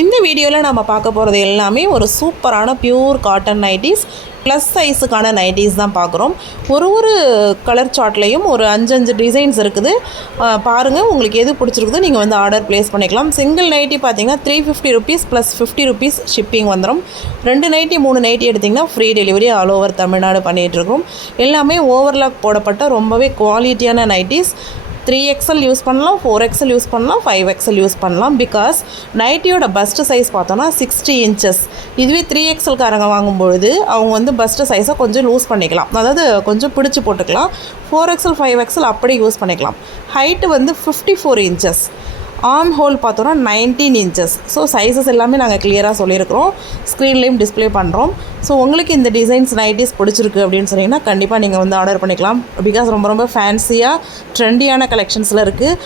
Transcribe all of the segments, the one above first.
இந்த வீடியோவில் நம்ம பார்க்க போகிறது எல்லாமே ஒரு சூப்பரான பியூர் காட்டன் நைட்டிஸ் ப்ளஸ் சைஸுக்கான நைட்டிஸ் தான் பார்க்குறோம். ஒரு கலர் சார்ட்லேயும் ஒரு 5 டிசைன்ஸ் இருக்குது. பாருங்கள், உங்களுக்கு எது பிடிச்சிருக்குதோ நீங்கள் வந்து ஆர்டர் ப்ளேஸ் பண்ணிக்கலாம். சிங்கிள் நைட்டி பார்த்தீங்கன்னா 350 ருபீஸ் ப்ளஸ் 50 ருபீஸ் ஷிப்பிங் வந்துடும். 2 நைட்டி 3 நைட்டி எடுத்திங்கன்னா free delivery all over Tamil Nadu பண்ணிகிட்ருக்கோம். எல்லாமே ஓவர்லாக் போடப்பட்ட ரொம்பவே குவாலிட்டியான நைட்டிஸ். 3XL யூஸ் பண்ணலாம், 4XL யூஸ் பண்ணலாம், 5XL யூஸ் பண்ணலாம். பிகாஸ் நைட்டியோட பஸ்ட்டு சைஸ் பார்த்தோன்னா 60 இன்ச்சஸ். இதுவே 3XL காரங்க வாங்கும்பொழுது அவங்க வந்து பஸ்ட்டு சைஸை கொஞ்சம் லூஸ் பண்ணிக்கலாம், அதாவது கொஞ்சம் பிடிச்சி போட்டுக்கலாம். 4XL 5XL அப்படி யூஸ் பண்ணிக்கலாம். ஹைட்டு வந்து 54 இன்ச்சஸ். ஆர்ம் ஹோல் பார்த்தோன்னா 19 இன்ச்சஸ். ஸோ சைஸஸ் எல்லாமே நாங்கள் கிளியராக சொல்லியிருக்கிறோம், ஸ்க்ரீன்லேயும் டிஸ்பிளே பண்ணுறோம். ஸோ உங்களுக்கு இந்த டிசைன்ஸ் நைட்டிஸ் பிடிச்சிருக்கு அப்படின்னு சொன்னீங்கன்னா கண்டிப்பாக நீங்கள் வந்து ஆர்டர் பண்ணிக்கலாம். பிகாஸ் ரொம்ப ஃபேன்சியாக ட்ரெண்டியான கலெக்ஷன்ஸில் இருக்குது.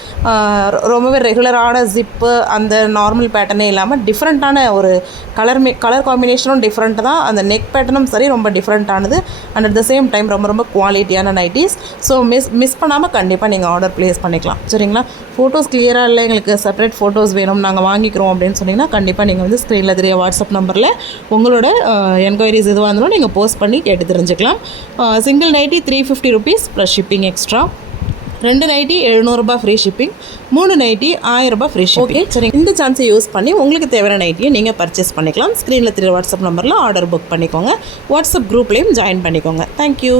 ரொம்பவே ரெகுலரான ஜிப்பு அந்த நார்மல் பேட்டர்னே இல்லாமல் டிஃப்ரெண்ட்டான ஒரு கலர் காம்பினேஷனும் டிஃப்ரெண்ட் தான். அந்த நெக் பேட்டர்னும் சரி ரொம்ப டிஃப்ரெண்ட்டானது. And at the same time ரொம்ப குவாலிட்டியான நைட்டிஸ். ஸோ மிஸ் பண்ணாமல் கண்டிப்பாக நீங்கள் ஆர்டர் ப்ளேஸ் பண்ணிக்கலாம். சரிங்களா? ஃபோட்டோஸ் கிளியராக இல்லை, எங்களுக்கு செப்பரேட் ஃபோட்டோஸ் வேணும், நாங்கள் வாங்கிக்கிறோம் அப்படின்னு சொன்னிங்கன்னா கண்டிப்பாக நீங்கள் வந்து ஸ்க்ரீனில் தெரிய வாட்ஸ்அப் நம்பரில் உங்களோட என்கொயரிஸ் எதுவாக இருந்தாலும் நீங்கள் போஸ்ட் பண்ணி கேட்டு தெரிஞ்சுக்கலாம். Single nighty 350 rupees plus shipping extra. 2 nighty 700 ரூபாய் ஃப்ரீ ஷிப்பிங். 3 நைட்டி 1000 ரூபாய் ஃப்ரீ ஷிப்பிங். ஓகே, சரி. இந்த சான்ஸை யூஸ் பண்ணி உங்களுக்கு தேவையான நைட்டியை நீங்கள் பர்ச்சேஸ் பண்ணிக்கலாம். ஸ்க்ரீனில் தெரிய வாட்ஸ்அப் நம்பரில் ஆர்டர் புக் பண்ணிக்கோங்க. வாட்ஸ்அப் குரூப்லேயும் ஜாயின் பண்ணிக்கோங்க. தேங்க்யூ.